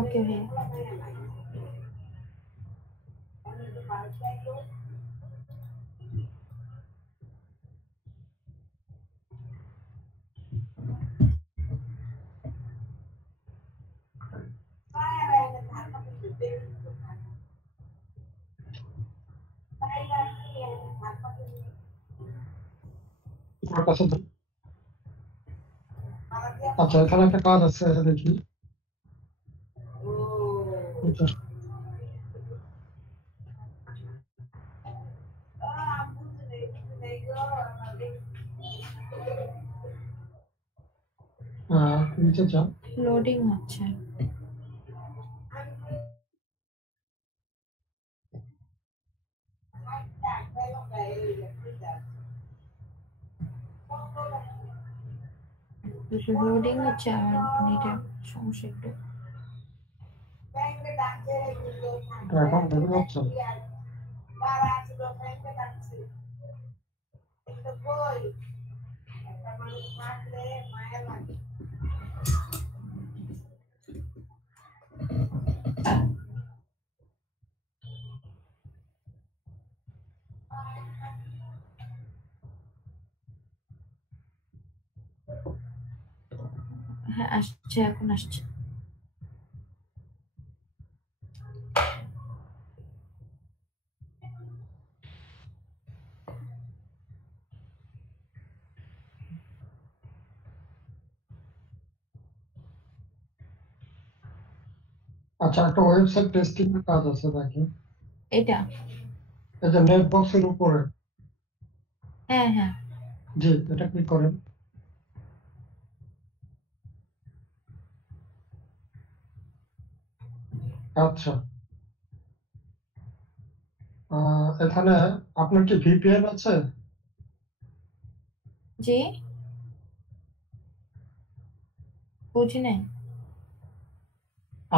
ওকে ভাই। তোমার কাছে আচ্ছা এখানে একটা কাজ আছে দেখি। নিচে যাও। লোডিং হচ্ছে। লোডিং হচ্ছে আমার নেটের সমস্যা একটু। এখন দেখতে পাচ্ছ? হ্যাঁ আসছে, এখন আসছে। আচ্ছা একটা ওয়েবসাইট টেস্টিং এর কাজ আছে দেখি। এটা? এই যে নেট বক্সের উপরে। হ্যাঁ হ্যাঁ। জি, এটা ক্লিক করেন। আচ্ছা এখানে আপনার কি ভিপিএন আছে? জি, বুঝি নাই।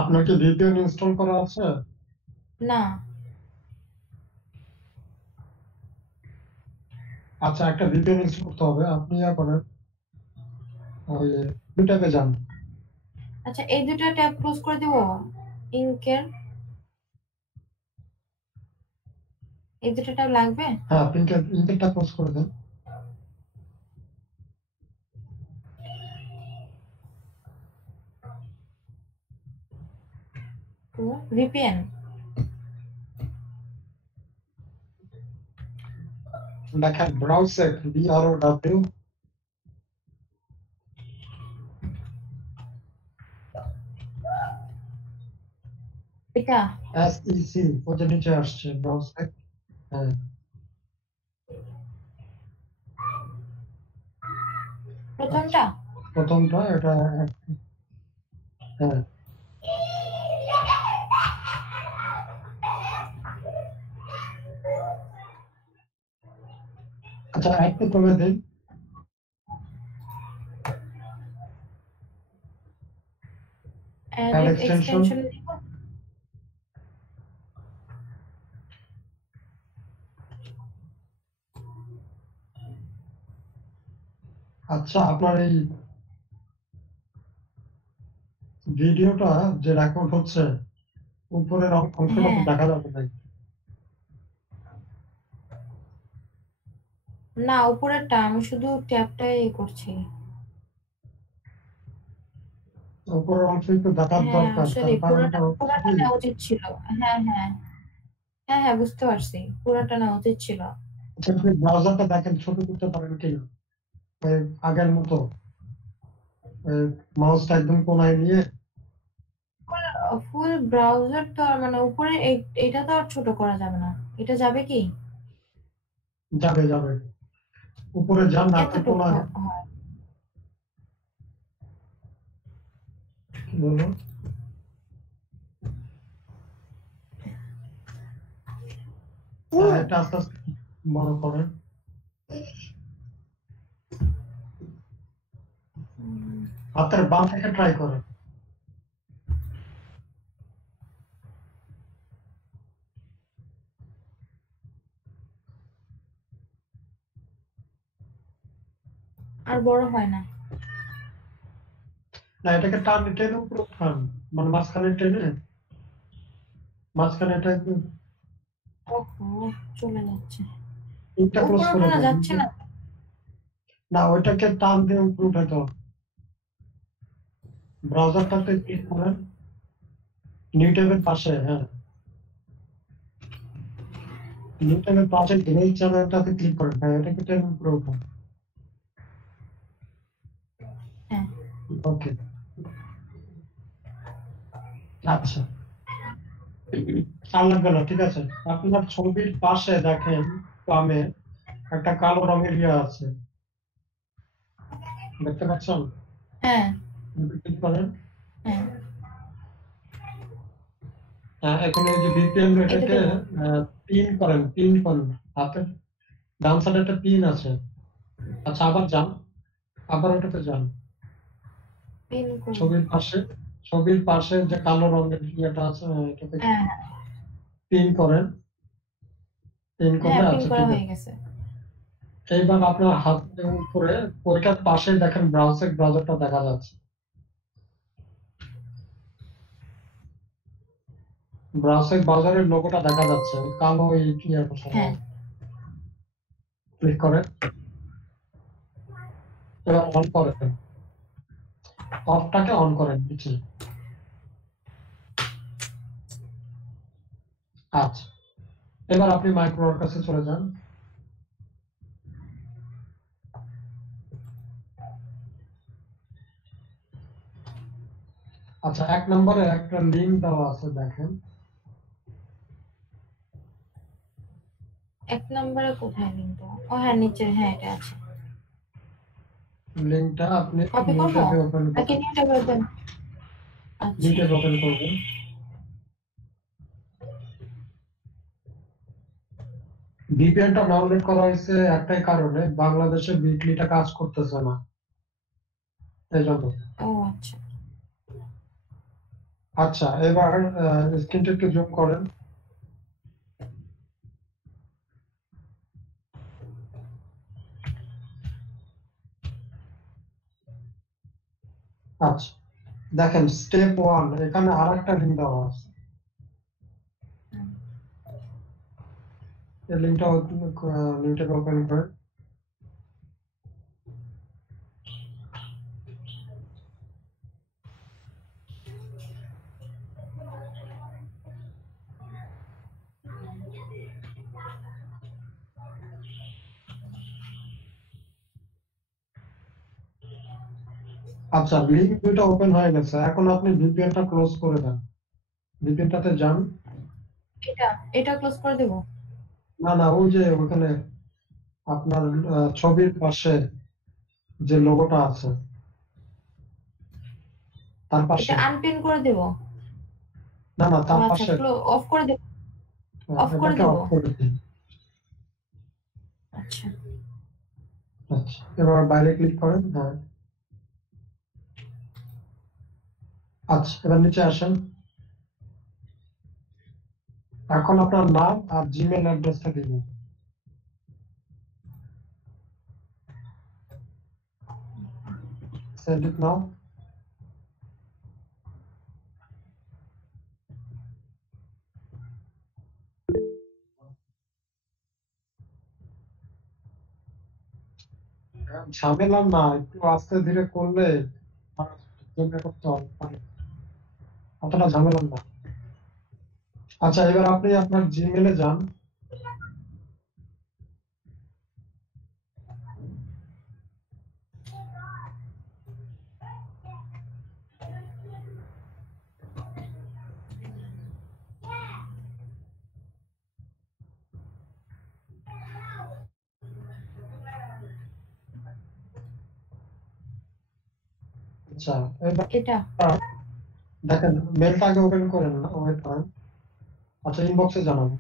আপনার কি ভিপিএন ইনস্টল করা আছে? না। আচ্ছা একটা ভিপিএন ইনস্টল করতে হবে। আপনি ইয়া করেন, ওই ট্যাবে যান। আচ্ছা এই দুটো ট্যাব ক্লোজ করে দিব। ইনকের এই দুটো ট্যাব লাগবে? হ্যাঁ ইনকেরটা ক্লোজ করে দেন। তো ভিপিএন। দেখেন ব্রাউজার BROW এটা SEC ওই যে নিচে আসছে ব্রাউজার। হ্যাঁ আচ্ছা প্রথমটা? প্রথমটা এটা। হ্যাঁ আচ্ছা একটু করে দিন। Add add extension. এক্সটেনশন দিব। আচ্ছা আপনার এই ভিডিওটা যে রেকর্ড হচ্ছে উপরের অংশটা তো হ্যাঁ, দেখা যাবে না। না উপরেরটা, আমি শুধু ট্যাবটাই করছি। উপরের অংশই তো দেখার হ্যাঁ দরকার, আসলে তার কারণটা পুরাটা হচ্ছে পুরাটা কি। নেওয়া উচিত ছিল। হ্যাঁ হ্যাঁ। হ্যাঁ হ্যাঁ বুঝতে পারছি, পুরাটা নেওয়া উচিত ছিল। আচ্ছা আপনি ব্রাউজারটা দেখেন ছোট করতে পারেন কিনা, ওই আগের মতো মাউসটা একদম কোনায় নিয়ে। ফুল ব্রাউজার তো আর মানে উপরে এটা তো আর ছোট করা যাবে না। এটা যাবে কি? যাবে যাবে, উপরে যান না আপনি এতটুকু কোনায়। হয়? কি বলবো, এটা আস্তে আস্তে বড় করেন। হাতের বাম থেকে ট্রাই করেন। আর বড় হয় না। না, এটাকে টেনে উপরে উঠান, মানে মাঝখানে টেনে, মাঝখানে এটা একটু ওহো, চলে যাচ্ছে। পিনটা ক্লোজ উপরে করে ওঠানো দেন। যাচ্ছে না। না, ওইটাকে টান দিয়ে উপরে উঠাতে হবে। ব্রাউজারটাতে ক্লিক করেন, নিউ ট্যাবের পাশে, হ্যাঁ, নিউ ট্যাবের পাশে গ্রে চ্যানেলটাতে ক্লিক করেন, হ্যাঁ, এটাকে টেনে উপরে উঠান। হ্যাঁ। ওকে, আচ্ছা, আর লাগবে না, ঠিক আছে। আপনার ছবির পাশে দেখেন বামে একটা কালো রঙের ইয়ে আছে, দেখতে পাচ্ছেন? হ্যাঁ। ক্লিক করেন। হ্যাঁ। এখানে এই যে ভিপিএন, এটা এটাকে দেবো। পিন করেন হাতের ডান সাইডে একটা পিন আছে। আচ্ছা, আবার যান, আবার ওটাতে যান, পিন করব। ছবির পাশে, ছবির পাশে যে কালো রঙের ইয়েটা আছে, এটাতে হ্যাঁ। পিন করেন। পিন হ্যাঁ, করলে, পিন আচ্ছা করা ঠিক হয়ে আছে। গেছে। এইবার আপনার হাতের উপরে ওইটার পাশে দেখেন ব্রাউজারটা দেখা যাচ্ছে। ব্রাউজারের লোগোটা দেখা যাচ্ছে, ওই কালো ইয়ার পাশে, হ্যাঁ। হ্যাঁ, ক্লিক করেন। এবার অন করেন, অফটাকে অন করেন নিচে। আচ্ছা, এবার আপনি মাইক্রোর কাছে চলে যান। আচ্ছা, 1 নম্বরে একটা লিঙ্ক দেওয়া আছে, দেখেন। 1 নম্বরে কোথায় লিঙ্কটা? ও হ্যাঁ, নিচে, হ্যাঁ এটা আছে। লিঙ্কটা আপনি কপি নিউ করবো ট্যাবে ওপেন নাকি করবেন। নিউটা করবেন? নিউ আচ্ছা। ট্যাব ওপেন করবেন। ভিপিএনটা ডাউনলোড করা হয়েছে একটাই কারণে, বাংলাদেশে উইকলিটা কাজ করতেছে না, এই জন্য। ও আচ্ছা। আচ্ছা, এবার স্ক্রিনটা একটু জুম করেন। আচ্ছা, দেখেন স্টেপ 1 এখানে আর একটা লিঙ্ক দেওয়া আছে, এই লিঙ্কটা নিউ ট্যাবে ওপেন করেন। আচ্ছা, লিঙ্ক দুইটা ওপেন হয়ে গেছে, এখন আপনি ভিপিএনটা ক্লোজ করে দেন। ভিপিএনটাতে যান। এটা এটা ক্লোজ করে দেবো? না না, ওই যে ওখানে আপনার ছবির পাশে যে লোগোটা আছে, তার এটা পাশে। আনপিন করে দেবো? না না, ও তার আচ্ছা, পাশে। অফ করে দেবো। অফ করে এটাকে দেবো। অফ করে দিন। আচ্ছা। আচ্ছা, এবার বাইরে ক্লিক করেন, হ্যাঁ। আচ্ছা, এবার নিচে আসেন। এখন আপনার নাম আর জিমেল অ্যাড্রেসটা দিন। সেন্ড ইট নাও। ঝামেলা না, একটু আস্তে ধীরে করলে করতে হবে, অতটা ঝামেলা না। আচ্ছা, এবার আপনি আপনার জিমেলে যান। আচ্ছা, এবার এটা দেখেন মেলটা আগে ওপেন করেন না, ওয়েট করেন। আচ্ছা, ইনবক্সে জানাবো,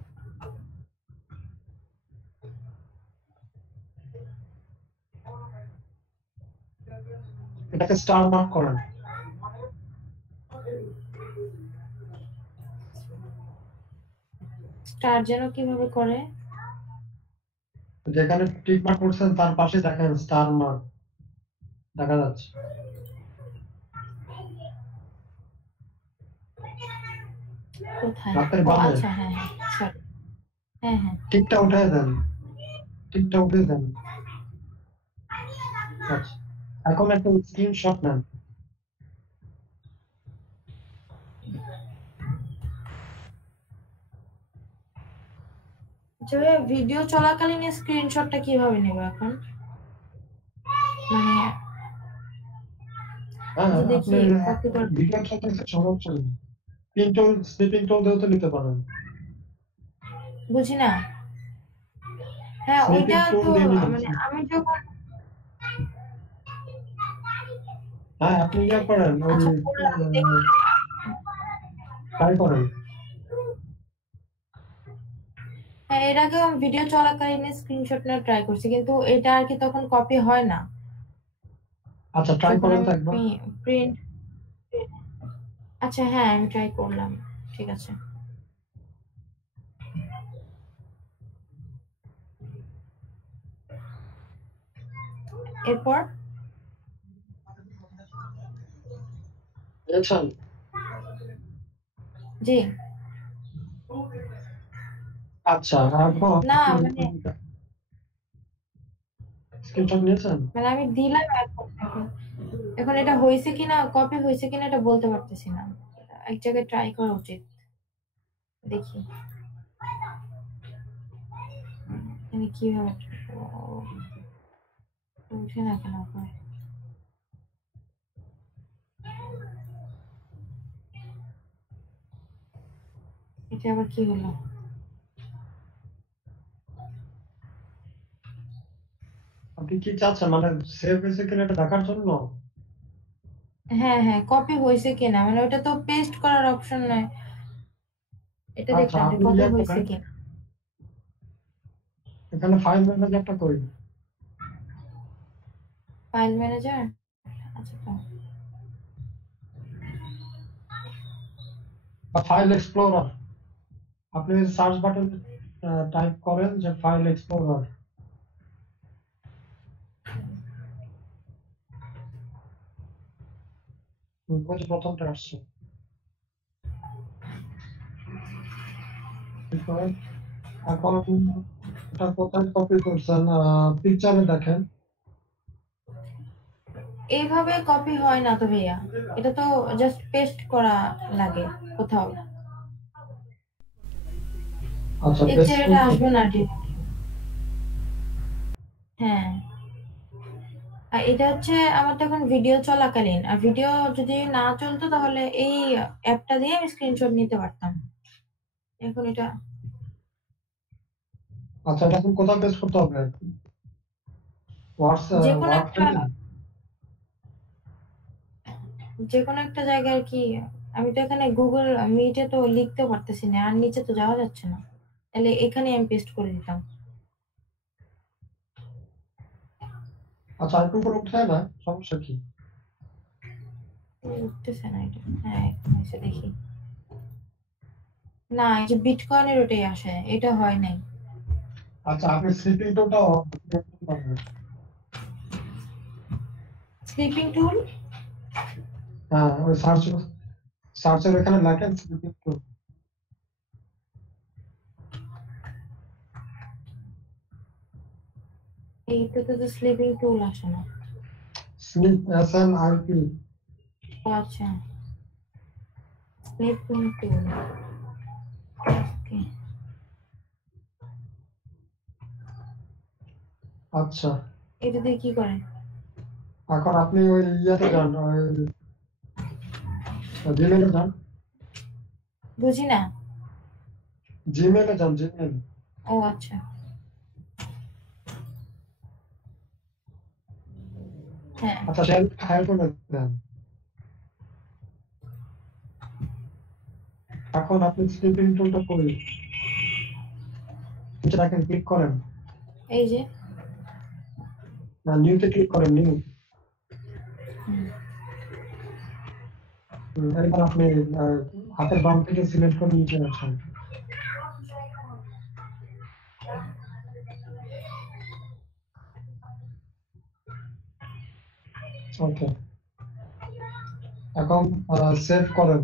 এটাকে স্টার মার্ক করেন। স্টার যেন কিভাবে করে? যেখানে টিক মার্ক করছেন তার পাশে দেখেন স্টার মার্ক দেখা যাচ্ছে। কোথায়? হাতের ও বামে আচ্ছা, হ্যাঁ হ্যাঁ, সরি। হ্যাঁ হ্যাঁ। টিকটা উঠায় দেন, টিকটা উঠিয়ে দেন। আচ্ছা, এখন একটা স্ক্রিনশট নেন। আচ্ছা ভাইয়া, ভিডিও চলাকালীন স্ক্রিনশটটা কিভাবে নেব এখন? মানে হ্যাঁ, যে আপনি দেখি কপি করে। ভিডিও চলতেছে সমস্যা নেই। পিন টুল, স্নিপিং টুল দিয়েও তো নিতে পারেন। বুঝি না। হ্যাঁ স্নিপিং ওইটা টুল তো, দিয়ে নিবেন। মানে আমি যখন, হ্যাঁ, আপনি ইয়ে করেন, ওই আচ্ছা করলাম দেখি। ট্রাই করেন। হ্যাঁ এর আগেও আমি ভিডিও চলাকালীন স্ক্রিনশট নেওয়ার ট্রাই করছি, কিন্তু এটা আর কি তখন কপি হয় না আচ্ছা, ট্রাই যখন করেন তো একবার। আমি প্রিন্ট। আচ্ছা হ্যাঁ আমি ট্রাই করলাম, ঠিক আছে। এরপর বুঝেছেন? জি। আচ্ছা, এখন না আপনি মানে, স্ক্রিনশট নিয়েছেন? মানে আমি দিলাম এখন, এখন এখন এটা হয়েছে কিনা, কপি হয়েছে কিনা এটা বলতে পারতেছি না। এক জায়গায় ট্রাই করা উচিত, দেখি আমি কিভাবে উঠে না কেন করে। এটা আবার কি হলো? আপনি কি চাচ্ছেন, মানে সেভ হয়েছে কিনা এটা দেখার জন্য? হ্যাঁ হ্যাঁ, কপি হয়েছে কিনা, মানে ওটা তো পেস্ট করার অপশন নয়, এটা আচ্ছা, দেখলাম যে আপনি কপি ইয়ে হয়েছে করেন, কিনা। এখানে ফাইল ম্যানেজারটা করি, ফাইল ম্যানেজার, আচ্ছা তো। বা ফাইল এক্সপ্লোরার। আপনি সার্চ বাটন টাইপ করেন যে ফাইল এক্সপ্লোরার, বুঝে প্রথমটা আসছে। ঠিক করেন। এখন এটা কোথায় কপি করছেন, পিকচারে দেখেন। এইভাবে কপি হয় না তো ভাইয়া, এটা তো জাস্ট পেস্ট করা লাগে কোথাও। আচ্ছা, পেস্ট পিকচার এটা করতে আসবে না ঠিক। হ্যাঁ, আর এটা হচ্ছে আমার তো এখন ভিডিও চলাকালীন, আর ভিডিও যদি না চলতো তাহলে এই অ্যাপটা দিয়ে আমি স্ক্রিনশট নিতে পারতাম। এখন এটা আচ্ছা, এটা এখন কোথায় পেস্ট করতে হবে? যে কোনো ওয়ার্ড একটা, ফ্রেমে? যে কোনো একটা জায়গায় আর কি। আমি তো এখানে গুগল মিটে তো লিখতেও পারতেছি না, আর নিচে তো যাওয়া যাচ্ছে না, তাহলে এখানে আমি পেস্ট করে দিতাম। আচ্ছা, আরেকটু উপরে উঠে না, সমস্যা কি? উঠতেছে না এটা, হ্যাঁ এখন এসে দেখি। না এই যে বিটকয়েনের ওটাই আসে, এটা হয় নাই। আচ্ছা, আপনি স্লিপিং টোনটা পারবেন। স্লিপিং টুল, হ্যাঁ, ওই সার্চের এখানে লেখেন স্লিপিং টোন। এইটাতে তো স্লিপিং টুল আসে না। Slip, SNIP। ও আচ্ছা, স্লিপিং টুল, ওকে। আচ্ছা, এটা দিয়ে কি করে? এখন আপনি ওই ইয়াতে যান, ওই জিমেলে যান। বুঝি না। জিমেলে যান, জিমেল। ও আচ্ছা, হ্যাঁ। আচ্ছা, শেয়ার হায়ার করে দেন। এখন আপনি স্লিপিং টুলটা করি নিচে রাখেন, ক্লিক করেন। এই যে, না, নিউতে ক্লিক করেন, নিউ। হুম, এবার আপনি আহ, হাতের বাম থেকে সিলেক্ট করে নিচে রাখেন। ওকে, এখন সেভ করেন।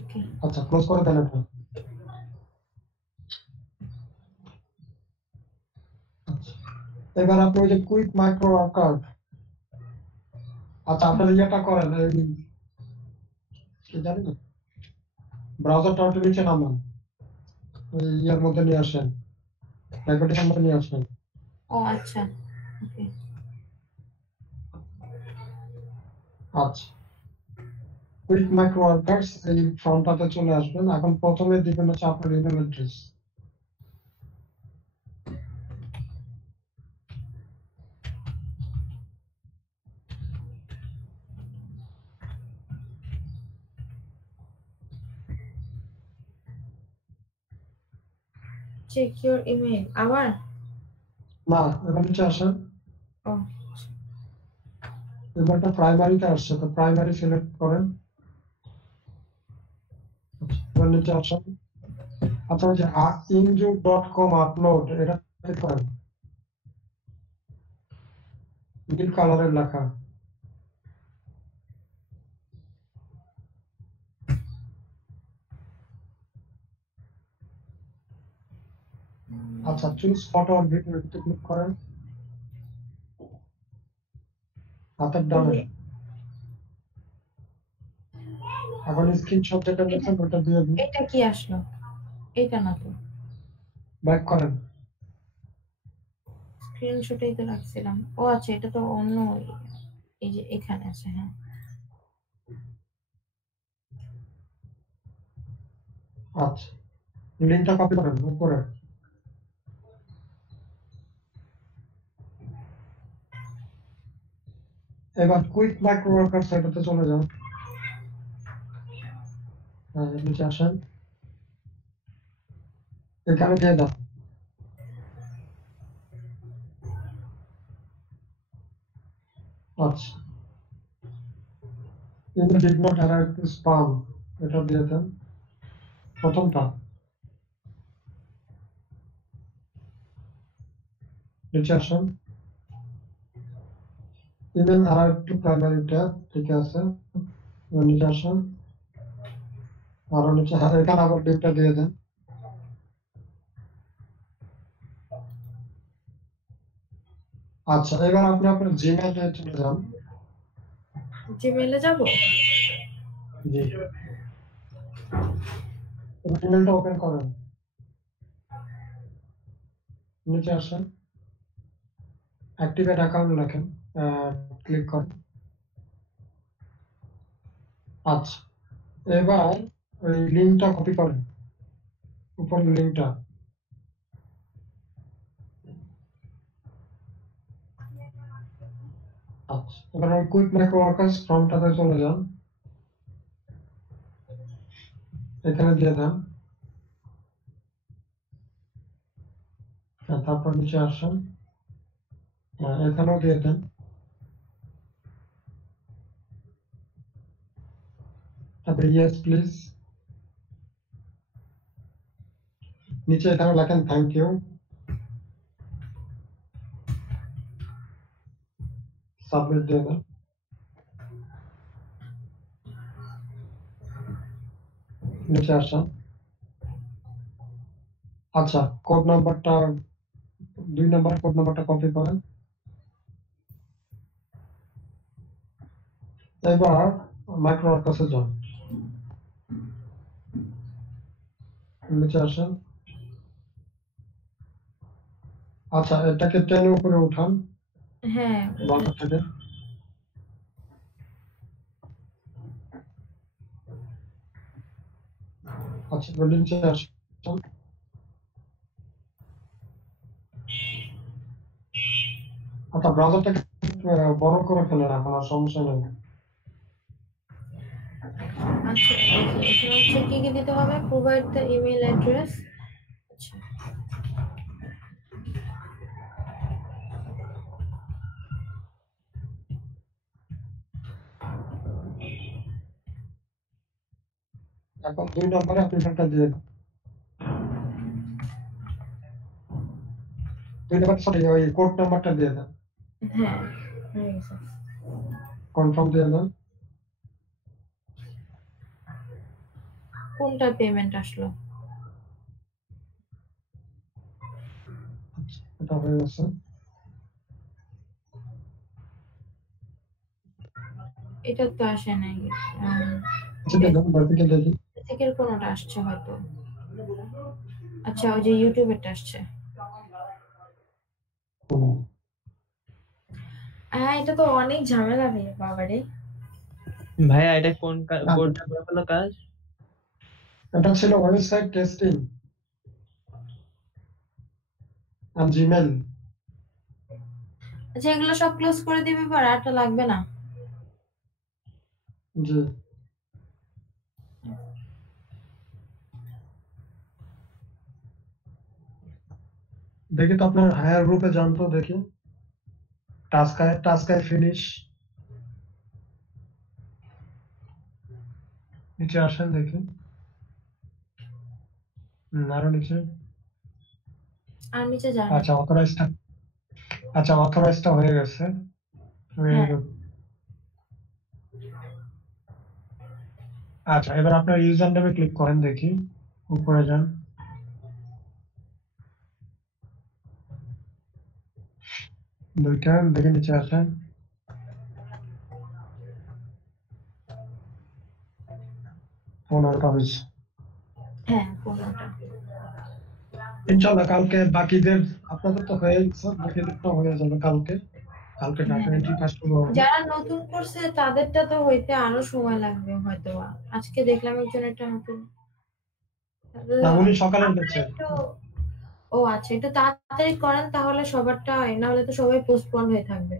ওকে। আচ্ছা, ক্লোজ করে দেন এটা। আচ্ছা, এবার আপনি ওই যে কুইক মাইক্রো ওয়ার্কআউট, আচ্ছা আপনার ইয়েটা করেন, এই কি জানি না, ব্রাউজারটা একটু নিচে নামান, ওই ইয়ের মধ্যে নিয়ে আসেন, রেকর্ডিং মধ্যে নিয়ে আসেন। ও আচ্ছা, ওকে। আচ্ছা, কুইক মাইক্রো ওয়ার্কার্স এই ফর্মটাতে চলে আসবেন। এখন প্রথমে দিবেন হচ্ছে আপনার email address. Check your email আবার। না, এবার নিচে আসেন। ও এবারটা প্রাইমারিতে আসছে, তো প্রাইমারি সিলেক্ট করেন। আচ্ছা, এবার নিচে আসেন। আচ্ছা, ওই যে inju.com আপলোড, এটা ক্লিক করেন, নীল কালারের লেখা। আচ্ছা, চুজ ফটো অর ভিডিও, এটাতে ক্লিক করেন, হাতের ওই ডানে। যে এখন স্ক্রিনশট যেটা এটা নিয়েছেন ওটা দিয়ে দিন, এটা কি আসলো? এটা না তো, ব্যাক করেন। স্ক্রিনশটেই তো রাখছিলাম। ও আচ্ছা, এটা তো অন্য, এই যে এখানে আছে, হ্যাঁ। আচ্ছা, লিঙ্কটা কপি করেন উপরে। এবার কুইক মাইক্রো ওয়ার্কার্স এটাতে চলে যান, নিচে আসেন, এখানে দিয়ে দাও। আচ্ছা, email did not arrive to spam, এটা দিয়ে দেন প্রথমটা। নিচে আসেন, email arrive to primary tab, ঠিক আছে। এবার নিচে আসেন, আরো নিচে, হ্যাঁ, এখানে আবার লিঙ্কটা দিয়ে দেন। আচ্ছা, এবার আপনি আপনার জিমেইলে চলে যান। জিমেইলে যাব। জি, ইমেলটা ওপেন করেন, নিচে আসেন, অ্যাক্টিভেট অ্যাকাউন্ট লেখেন, ক্লিক করেন। আচ্ছা, এবার ওই লিঙ্কটা কপি করেন, উপরের লিঙ্কটা। আচ্ছা, এবার ওই কুইক মাইক্রো ওয়ার্কার্স ফর্মটাতে চলে যান, এখানে দিয়ে দেন। তারপর নিচে আসেন, এখানেও দিয়ে দেন। তারপর ইয়েস প্লিজ, নিচে এখানে লেখেন থ্যাংক ইউ, সাবমিট দিয়ে দেন। নিচে আসেন। আচ্ছা, কোড নাম্বারটা, 2 নম্বরের কোড নাম্বারটা কপি করেন। এবার মাইক্রো ওয়ার্কার্সে যান, নিচে আসেন। আচ্ছা, এটাকে টেনে উপরে উঠান হ্যাঁ, ব্রাউজার উঠেছে। থেকে। আচ্ছা, এবার নিচে আসেন। আচ্ছা, ব্রাউজারটাকে বড় করে ফেলেন, এখন আর সমস্যা নেই। আচ্ছা, এই যে এখানে হচ্ছে কি কি দিতে হবে? Provide the email address. আচ্ছা, এখন 2 নম্বরে অ্যাপ্লিকেশনটা দিয়ে দেন। 2 নম্বর, সরি, ওই কোড নাম্বারটা দিয়ে দেন, হ্যাঁ, হয়ে গেছে। কনফার্ম দিয়ে দেন। কোনটা পেমেন্ট আসলো? আচ্ছা, এটা হয়ে গেছে। এটা তো আসে নাই। আচ্ছা দেখুন বাকিটা দেখি। বেসিকের কোনটা আসছে হয়তো। আচ্ছা, ওই যে ইউটিউবেরটা আসছে। হুম। হ্যাঁ, এটা তো অনেক ঝামেলা ভাই, বাবারে। ভাইয়া এটা কোন আর কোনটা করে হলো কাজ? এটা ছিল ওয়েবসাইট টেস্টিং আর জিমেল। আচ্ছা, এগুলো সব ক্লোজ করে দিবি, পর আরটা লাগবে না। জি। দেখি তো আপনার হায়ার গ্রুপে যান তো দেখি। টাস্কায় ফিনিশ নিচে আসেন দেখি। আরো নিচে। আর নিচে যান। আচ্ছা অথরাইজটা, আচ্ছা অথরাইজটা হয়ে গেছে। Very হ্যাঁ। good. আচ্ছা এবার আপনার ইউজার নেমে ক্লিক করেন দেখি, উপরে যান। দুইটা দেখে নিচে আসেন। পনেরোটা হয়েছে। হ্যাঁ, কোনটা? ইনশাল্লাহ কালকে বাকিদের, আপনাদের তো হয়ে গেছে, বাকিদেরটা হয়ে যাবে কালকে। কালকে ডাটা হ্যাঁ, এন্ট্রি কাজ শুরু হবে। যারা নতুন করছে তাদেরটা তো হইতে আরো সময় লাগবে হয়তো। আজকে দেখলাম একজনেরটা নতুন। না উনি সকালের আপনারা ব্যাচে। একটু, ও আচ্ছা, একটু তাড়াতাড়ি করেন তাহলে সবারটা হয়, না হলে তো সবাই পোস্টপোন হয়ে থাকবে।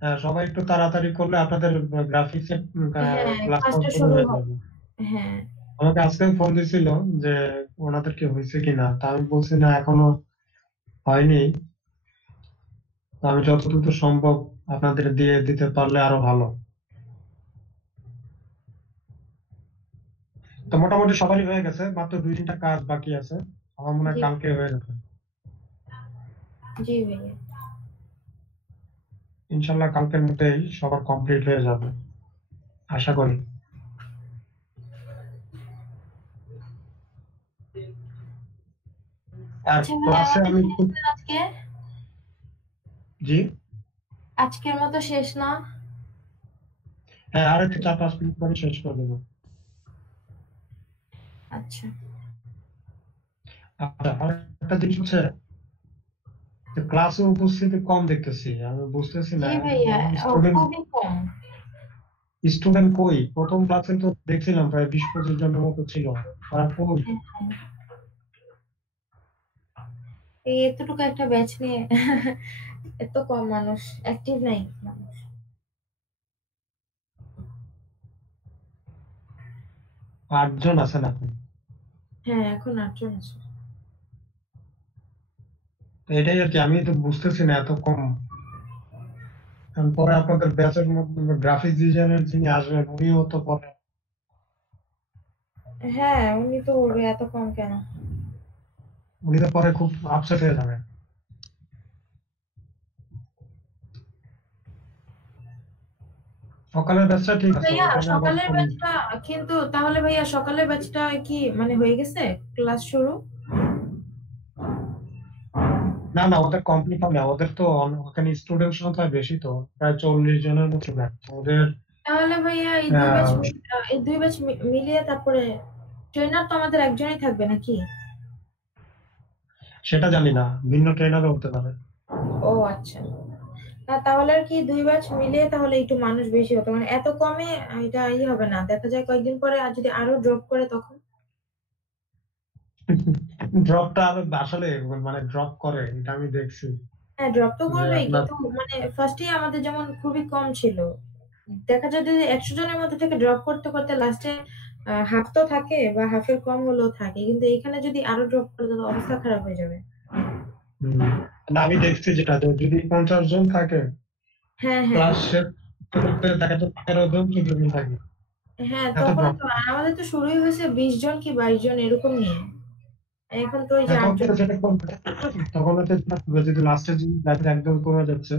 হ্যাঁ সবাই একটু তাড়াতাড়ি করলে আপনাদের গ্রাফিক্স এর হ্যাঁ, ক্লাসটাও কাজটা শুরু শুরু হয়ে হবে। যাবে। হ্যাঁ। আমাকে আজকে ফোন দিছিল যে ওনাদের কি হয়েছে কিনা, তা আমি বলছি না এখনো হয়নি। তো আমি যতটুকু সম্ভব আপনাদের দিয়ে দিতে পারলে আরো ভালো। তো মোটামুটি সবারই হয়ে গেছে, মাত্র 2-3টা কাজ বাকি আছে। আমার মনে হয় জি। কালকে হয়ে যাবে। জি ভাইয়া। ইনশাল্লাহ কালকের মধ্যেই সবার কমপ্লিট হয়ে যাবে আশা করি। আর আচ্ছা ভাইয়া, ক্লাসে আমাদের আমি শেষ না আজকে? জি। আজকের মতো শেষ না? হ্যাঁ আর একটু 4-5 মিনিট পরে শেষ করে দেবো। আচ্ছা। আচ্ছা আর একটা জিনিস হচ্ছে যে ক্লাসে উপস্থিতি কম দেখতেছি, আমি বুঝতেছি জি না। ভাইয়া, স্টুডেন্ট খুবই কম। স্টুডেন্ট কই? প্রথম ক্লাসে তো দেখছিলাম প্রায় 20-25 জনের মতো ছিল। তারা কই? হ্যাঁ, এই এতটুকু একটা ব্যাচ নিয়ে এত কম মানুষ অ্যাক্টিভ নাই মানুষ। 8 জন আছেন এখন। হ্যাঁ, এখন 8 জন আছে। তো এটাই আর কি, আমি তো বুঝতেছি না এত কম। কারণ পরে আপনাদের ব্যাচের মধ্যে গ্রাফিক্স ডিজাইনের যিনি আসবেন উনিও তো পরে। হ্যাঁ, উনি তো বলবে এত কম কেন। উনি তো পরে খুব আপসেট হয়ে যাবেন। সকালের ব্যাচটা ঠিক আছে, ভাইয়া ওখানে আবার সকালের কম। ব্যাচটা, কিন্তু তাহলে ভাইয়া সকালের ব্যাচটা কি মানে হয়ে গেছে ক্লাস শুরু? না না ওদের কমপ্লিট হবে না, ওদের তো ওখানে স্টুডেন্ট সংখ্যা বেশি, তো প্রায় 40 জনের মতো ব্যাচ ওদের। তাহলে ভাইয়া আহ, এই দুই ব্যাচ মিলিয়ে তারপরে ট্রেনার তো আমাদের একজনই থাকবে নাকি? সেটা জানি না, ভিন্ন ট্রেনারও হতে পারে। ও আচ্ছা। না তাহলে আর কি দুই ব্যাচ মিলিয়ে তাহলে একটু মানুষ বেশি হতো, মানে এত কমে এটা হবে না, দেখা যায় কয়েকদিন পরে আর যদি আরো ড্রপ করে তখন। ড্রপটা আরো আসলে মানে ড্রপ করে এটা আমি দেখছি। হ্যাঁ, ড্রপ তো যে করবেই, আপনার কিন্তু মানে ফার্স্টেই আমাদের যেমন খুবই কম ছিল, দেখা যায় যদি 100 জনের মধ্যে থেকে ড্রপ করতে করতে লাস্টে হাফ তো থাকে বা হাফের কম হলেও থাকে, কিন্তু এখানে যদি আরো ড্রপ করে তাহলে অবস্থা খারাপ হয়ে যাবে। হম, না আমি দেখছি যেটা যে যদি 50 জন থাকে হ্যাঁ, হ্যাঁ। ক্লাস শেষ করতে দেখা যায় 13 জন 14 জন থাকে। হ্যাঁ, এত তখন ড্রপ। তো আর আমাদের তো শুরুই হয়েছে 20 জন কি 22 জন এরকম নিয়ে। এখন তো ওই যে হ্যাঁ তখন 8 জন। তো সেটা করবে। তখন হচ্ছে যেটা করবে, যদি লাস্টে যদি ব্যাচের একদম কমে যাচ্ছে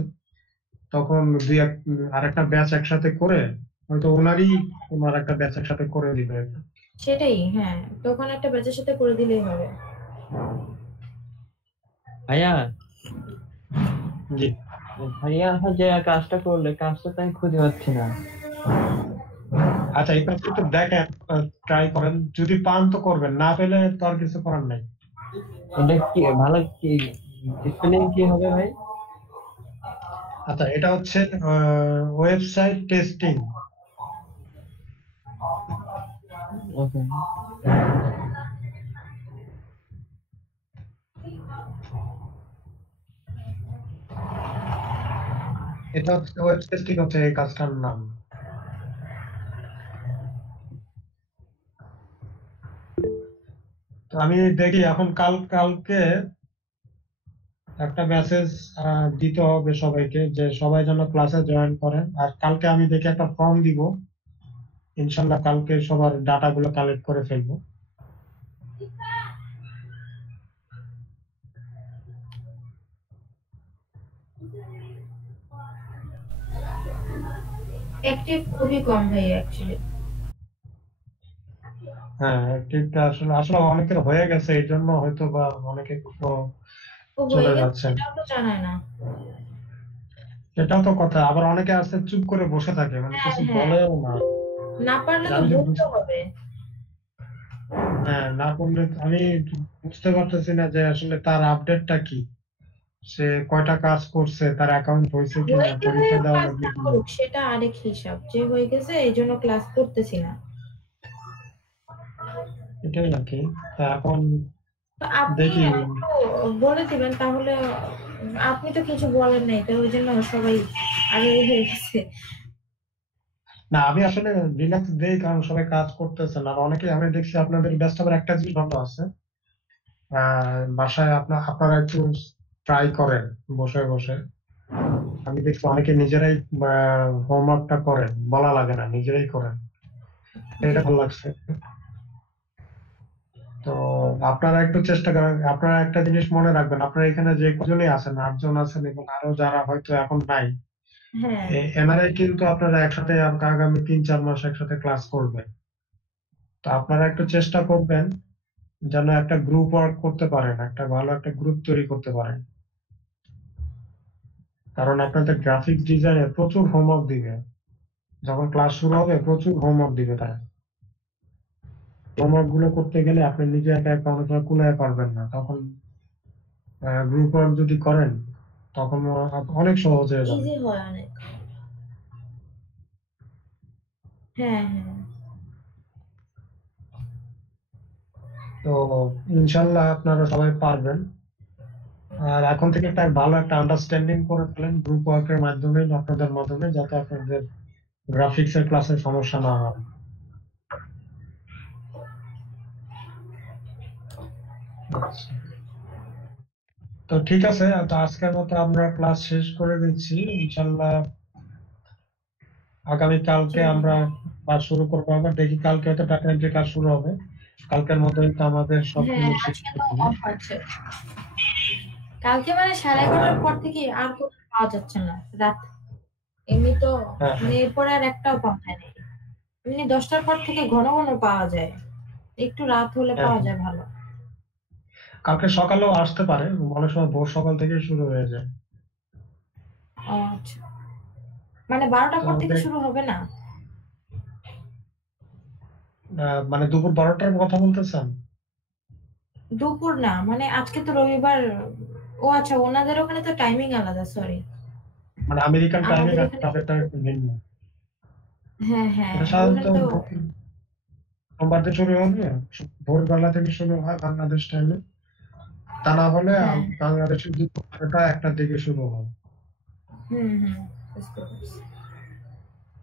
তখন দুই এক আরেকটা ব্যাচ একসাথে করে হয়তো ওনারই ওনার একটা ব্যাচের সাথে করে দিবে। সেটাই, হ্যাঁ, তখন একটা ব্যাচের সাথে করে দিলেই হবে। ভাইয়া জি, ভাইয়া যে কাজটা করলে কাজটা তো আমি খুঁজে পাচ্ছি না। আচ্ছা এই কাজটা একটু দেখেন, ট্রাই করেন, যদি পান তো করবেন, না পেলে তো আর কিছু করার নাই। এটা কি ভালো কি স্পেলিং কি হবে ভাই? আচ্ছা এটা হচ্ছে ওয়েবসাইট টেস্টিং। ওকে। এটা হচ্ছে ওয়েব টেস্টিং হচ্ছে এই কাজটার নাম। তো আমি দেখি এখন কালকে একটা মেসেজ দিতে হবে সবাইকে যে সবাই যেন ক্লাসে জয়েন করে, আর কালকে আমি দেখি একটা ফর্ম দিব, ইনশাল্লাহ কালকে সবার ডাটা গুলো কালেক্ট করে ফেলবো। অ্যাক্টিভ খুবই কম ভাই অ্যাকচুয়ালি। হ্যাঁ অ্যাক্টিভটা আসলে আসলে অনেকের হয়ে গেছে, এই জন্য হয়তো বা অনেকে ও হয়ে চলে গেছে যাচ্ছেন। সেটাও তো জানায় না। সেটাও তো কথা, আবার অনেকে আছে চুপ করে বসে থাকে, মানে হ্যাঁ কিছু হ্যাঁ, বলেও না। না পারলে যে তো আমি যে বলতে হবে। হ্যাঁ না করলে আমি বুঝতে পারতেছি না যে আসলে তার আপডেটটা কি, সে কয়টা কাজ করছে, তার অ্যাকাউন্ট হয়েছে কিনা, হয়ে গেলে পরীক্ষা দেওয়া ক্লাস লাগবে না কিনা। করুক, সেটা আরেক হিসাব, যে হয়ে গেছে এই জন্য ক্লাস করতেছি না। এটাই আর কি। তা এখন তো আপনি দেখি। একটু বলে দিবেন তাহলে। আপনি তো কিছু বলেন নাই, তো ওই জন্য সবাই আগে হয়ে গেছে। না আমি আসলে রিল্যাক্স দেই, কারণ সবাই কাজ করতেছে না, আর অনেকে আমি দেখছি আপনাদের ব্যস্ত, আবার একটা জিনিস ভালো আছে, বাসায় আপনারা একটু ট্রাই করেন বসে বসে। আমি দেখছি অনেকে নিজেরাই হোমওয়ার্কটা করেন, বলা লাগে না, নিজেরাই করেন, জি। এটা ভালো লাগছে। তো আপনারা একটু চেষ্টা করেন, আপনারা একটা জিনিস মনে রাখবেন, আপনারা এখানে যে কজনই আছেন, 8 জন আছেন এবং আরো যারা হয়তো এখন নাই, হ্যাঁ, এনারাই কিন্তু আপনারা একসাথে আগামী 3-4 মাস একসাথে ক্লাস করবেন। তো আপনারা একটু চেষ্টা করবেন যেন একটা গ্রুপ ওয়ার্ক করতে পারেন, একটা ভালো একটা গ্রুপ তৈরি করতে পারেন, কারণ আপনাদের গ্রাফিক্স ডিজাইনে প্রচুর হোমওয়ার্ক দিবে, যখন ক্লাস শুরু হবে প্রচুর হোমওয়ার্ক দিবে তারা। হোমওয়ার্ক গুলো করতে গেলে আপনি নিজে একা একা অনেক সময় কুলায় পারবেন না, তখন গ্রুপ ওয়ার্ক যদি করেন তখন অনেক সহজ হয়ে যাবে। ইজি হয় অনেক। হ্যাঁ হ্যাঁ। তো ইনশাল্লাহ আপনারা সবাই পারবেন। আর এখন থেকে একটা ভালো একটা আন্ডারস্ট্যান্ডিং করে ফেলেন গ্রুপ ওয়ার্কের মাধ্যমে, আপনাদের মাধ্যমে, যাতে আপনাদের গ্রাফিক্স এর ক্লাসে সমস্যা না হয়। আচ্ছা। তো ঠিক আছে, তো আজকের মতো আমরা ক্লাস শেষ করে দিচ্ছি। ইনশাল্লাহ আগামী জি কালকে ভাই। আমরা ক্লাস শুরু করবো, আবার দেখি কালকে হয়তো ডাটা এন্ট্রি ক্লাস শুরু হবে। কালকের মতোই তো আমাদের হ্যাঁ, সবগুলো আজকে শিখতে তো হবে। অফ আছে। কালকে মানে 11:30 পর থেকে আর কোথাও পাওয়া যাচ্ছে না রাত। এমনি তো হ্যাঁ মানে হ্যাঁ এরপরে আর একটাও পাওয়া যায় না। এমনি 10টার পর থেকে ঘন ঘন পাওয়া যায়। একটু রাত হলে হ্যাঁ পাওয়া হ্যাঁ। যায় ভালো। কালকে সকালেও আসতে পারে, অনেক সময় ভোর সকাল থেকে শুরু হয়ে যায়। ও আচ্ছা, মানে 12টার তো পর থেকে শুরু হবে না? মানে দুপুর 12টার কথা বলতেছেন? দুপুর না, মানে আজকে তো রবিবার। ও আচ্ছা, ওনাদের ওখানে তো টাইমিং আলাদা, সরি। মানে আমেরিকান টাইমিং আমাদের আর এখানে তাদেরটা একটু ভিন্ন। হ্যাঁ হ্যাঁ, এটা সাধারণত ওখানে তো সোমবার থেকে শুরু হবে, ভোরবেলা থেকে শুরু হয় বাংলাদেশ টাইমে, তা না হলে হ্যাঁ। বাংলাদেশের দুপুর 12টা 1টার দিকে শুরু হয়। হুম হুম, বুঝতে পারছি।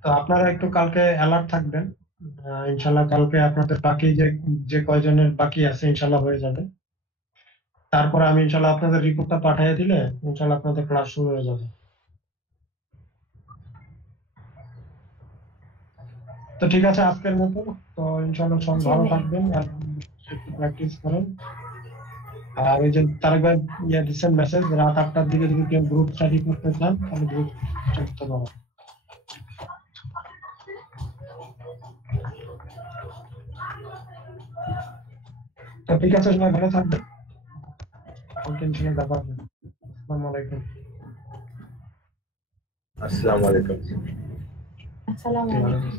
তো আপনারা একটু কালকে অ্যালার্ট থাকবেন। ইনশাল্লাহ কালকে আপনাদের বাকি যে যে কয়জনের বাকি আছে ইনশাল্লাহ হয়ে যাবে। তারপরে আমি ইনশাল্লাহ আপনাদের রিপোর্টটা পাঠিয়ে দিলে ইনশাল্লাহ আপনাদের ক্লাস শুরু হয়ে যাবে। তো ঠিক আছে আজকের মতো। তো ইনশাল্লাহ সব জি ভালো ভাই। থাকবেন আর একটু প্র্যাকটিস করেন। আর ওই যে তারেক ভাই দিচ্ছেন মেসেজ, রাত 8টার দিকে যদি কেউ গ্রুপ স্টাডি করতে চান তাহলে গ্রুপ স্টাডি করতে পারেন। তো ঠিক আছে, সবাই ভালো থাকবেন, কোনো টেনশনের ব্যাপার নেই। আসসালামু আলাইকুম। আসসালামু আলাইকুম। আসসালামু আলাইকুম।